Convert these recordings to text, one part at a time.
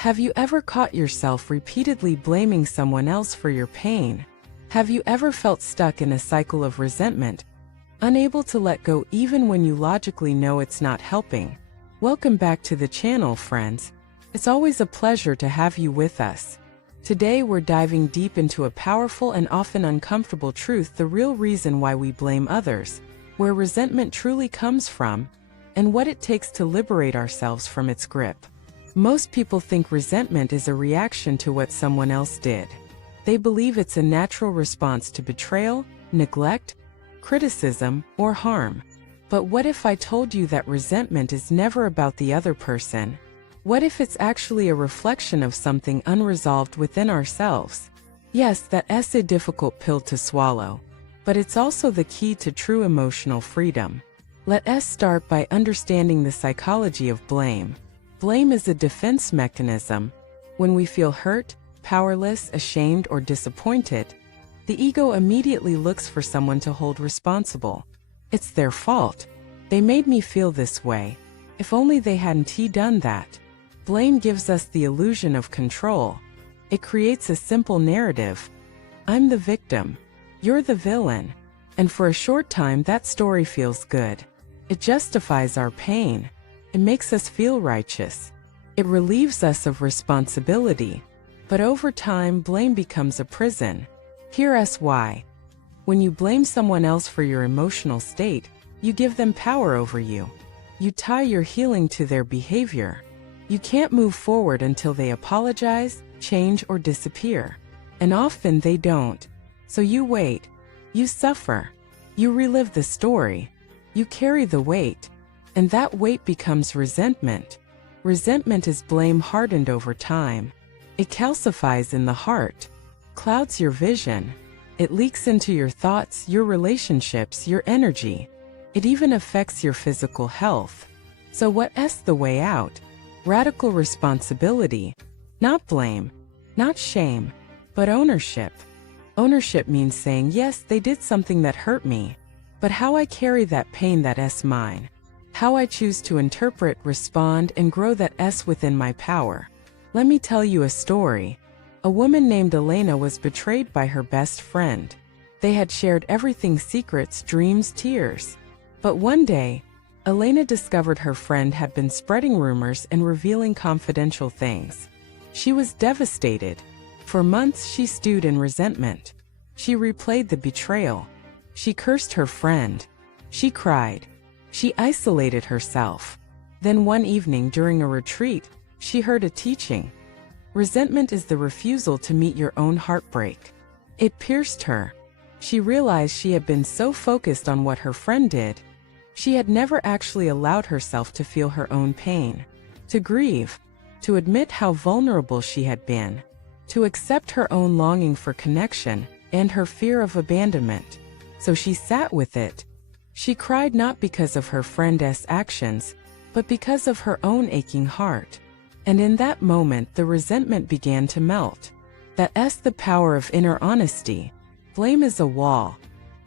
Have you ever caught yourself repeatedly blaming someone else for your pain? Have you ever felt stuck in a cycle of resentment, unable to let go even when you logically know it's not helping? Welcome back to the channel, friends. It's always a pleasure to have you with us. Today we're diving deep into a powerful and often uncomfortable truth: the real reason why we blame others, where resentment truly comes from, and what it takes to liberate ourselves from its grip. Most people think resentment is a reaction to what someone else did. They believe it's a natural response to betrayal, neglect, criticism, or harm. But what if I told you that resentment is never about the other person? What if it's actually a reflection of something unresolved within ourselves? Yes, that's a difficult pill to swallow, but it's also the key to true emotional freedom. Let us start by understanding the psychology of blame. Blame is a defense mechanism. When we feel hurt, powerless, ashamed, or disappointed, the ego immediately looks for someone to hold responsible. It's their fault. They made me feel this way. If only they hadn't done that. Blame gives us the illusion of control. It creates a simple narrative. I'm the victim. You're the villain. And for a short time that story feels good. It justifies our pain. It makes us feel righteous. It relieves us of responsibility. But over time, blame becomes a prison. Hear us why. When you blame someone else for your emotional state, you give them power over you. You tie your healing to their behavior. You can't move forward until they apologize, change, or disappear. And often they don't. So you wait. You suffer. You relive the story. You carry the weight. And that weight becomes resentment. Resentment is blame hardened over time. It calcifies in the heart, clouds your vision. It leaks into your thoughts, your relationships, your energy. It even affects your physical health. So what's the way out? Radical responsibility. Not blame, not shame, but ownership. Ownership means saying, yes, they did something that hurt me, but how I carry that pain, that's mine. How I choose to interpret, respond, and grow, that's within my power. Let me tell you a story. A woman named Elena was betrayed by her best friend. They had shared everything: secrets, dreams, tears. But one day, Elena discovered her friend had been spreading rumors and revealing confidential things. She was devastated. For months she stewed in resentment. She replayed the betrayal. She cursed her friend. She cried. She isolated herself. Then one evening during a retreat, she heard a teaching. Resentment is the refusal to meet your own heartbreak. It pierced her. She realized she had been so focused on what her friend did, she had never actually allowed herself to feel her own pain, to grieve, to admit how vulnerable she had been, to accept her own longing for connection and her fear of abandonment. So she sat with it. She cried not because of her friend's actions, but because of her own aching heart. And in that moment the resentment began to melt. That's the power of inner honesty. Blame is a wall.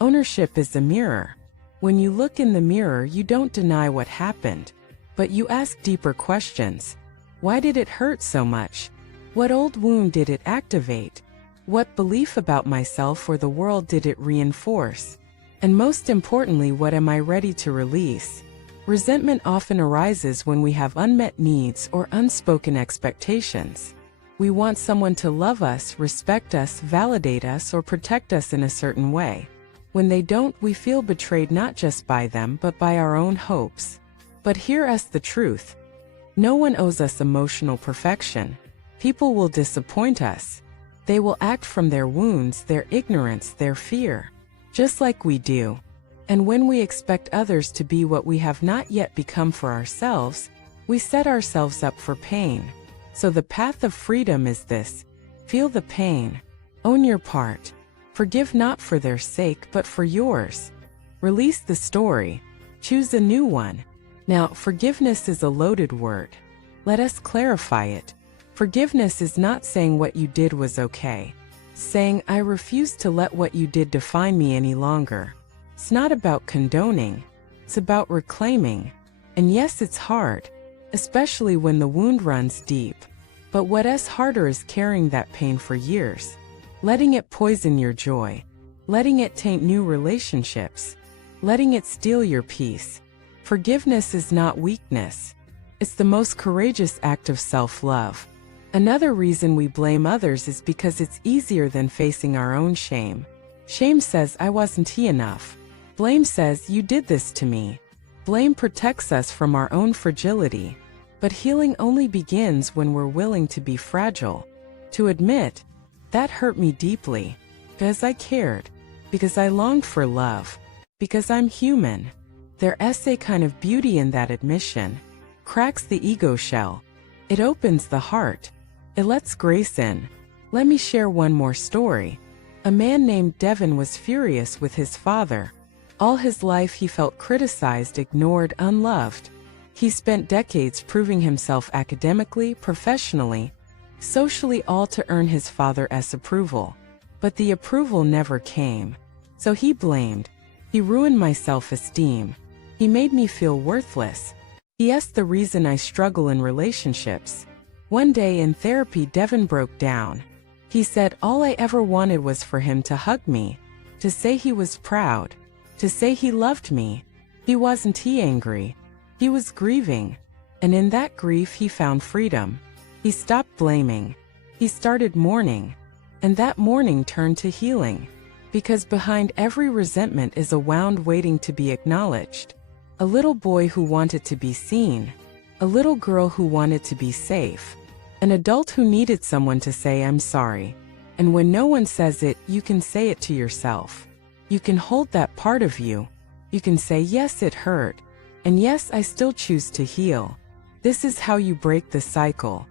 Ownership is a mirror. When you look in the mirror, you don't deny what happened, but you ask deeper questions. Why did it hurt so much? What old wound did it activate? What belief about myself or the world did it reinforce? And most importantly, what am I ready to release? Resentment often arises when we have unmet needs or unspoken expectations. We want someone to love us, respect us, validate us, or protect us in a certain way. When they don't, we feel betrayed, not just by them, but by our own hopes. But hear us the truth. No one owes us emotional perfection. People will disappoint us. They will act from their wounds, their ignorance, their fear, just like we do. And when we expect others to be what we have not yet become for ourselves, we set ourselves up for pain. So the path of freedom is this: feel the pain, own your part, forgive not for their sake but for yours. Release the story, choose a new one. Now, forgiveness is a loaded word. Let us clarify it. Forgiveness is not saying what you did was okay. Saying, I refuse to let what you did define me any longer. It's not about condoning. It's about reclaiming. And yes, it's hard, especially when the wound runs deep. But what's harder is carrying that pain for years, letting it poison your joy, letting it taint new relationships, letting it steal your peace. Forgiveness is not weakness. It's the most courageous act of self-love. Another reason we blame others is because it's easier than facing our own shame. Shame says, I wasn't enough. Blame says, you did this to me. Blame protects us from our own fragility. But healing only begins when we're willing to be fragile. To admit, that hurt me deeply. Because I cared. Because I longed for love. Because I'm human. There's a kind of beauty in that admission. Cracks the ego shell. It opens the heart. It lets grace in. Let me share one more story. A man named Devin was furious with his father. All his life he felt criticized, ignored, unloved. He spent decades proving himself academically, professionally, socially, all to earn his father's approval. But the approval never came. So he blamed. He ruined my self-esteem. He made me feel worthless. He the reason I struggle in relationships. One day in therapy, Devin broke down. He said all I ever wanted was for him to hug me, to say he was proud, to say he loved me. He wasn't angry. He was grieving. And in that grief he found freedom. He stopped blaming. He started mourning. And that mourning turned to healing. Because behind every resentment is a wound waiting to be acknowledged. A little boy who wanted to be seen. A little girl who wanted to be safe. An adult who needed someone to say I'm sorry. And when no one says it, you can say it to yourself. You can hold that part of you. You can say, yes, it hurt. And yes, I still choose to heal. This is how you break the cycle.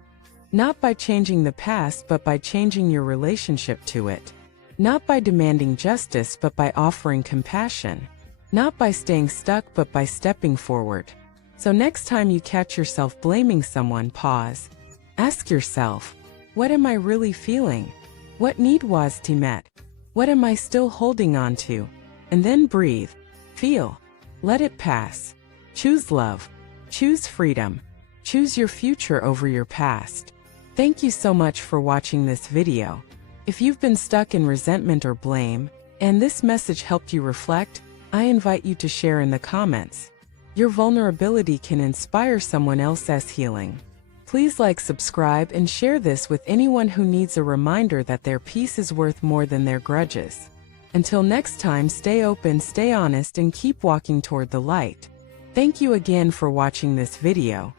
Not by changing the past, but by changing your relationship to it. Not by demanding justice, but by offering compassion. Not by staying stuck, but by stepping forward. So next time you catch yourself blaming someone, pause. Ask yourself, what am I really feeling? What need was to met? What am I still holding on to? And then breathe. Feel. Let it pass. Choose love. Choose freedom. Choose your future over your past. Thank you so much for watching this video. If you've been stuck in resentment or blame, and this message helped you reflect, I invite you to share in the comments. Your vulnerability can inspire someone else's healing. Please like, subscribe, and share this with anyone who needs a reminder that their peace is worth more than their grudges. Until next time, stay open, stay honest, and keep walking toward the light. Thank you again for watching this video.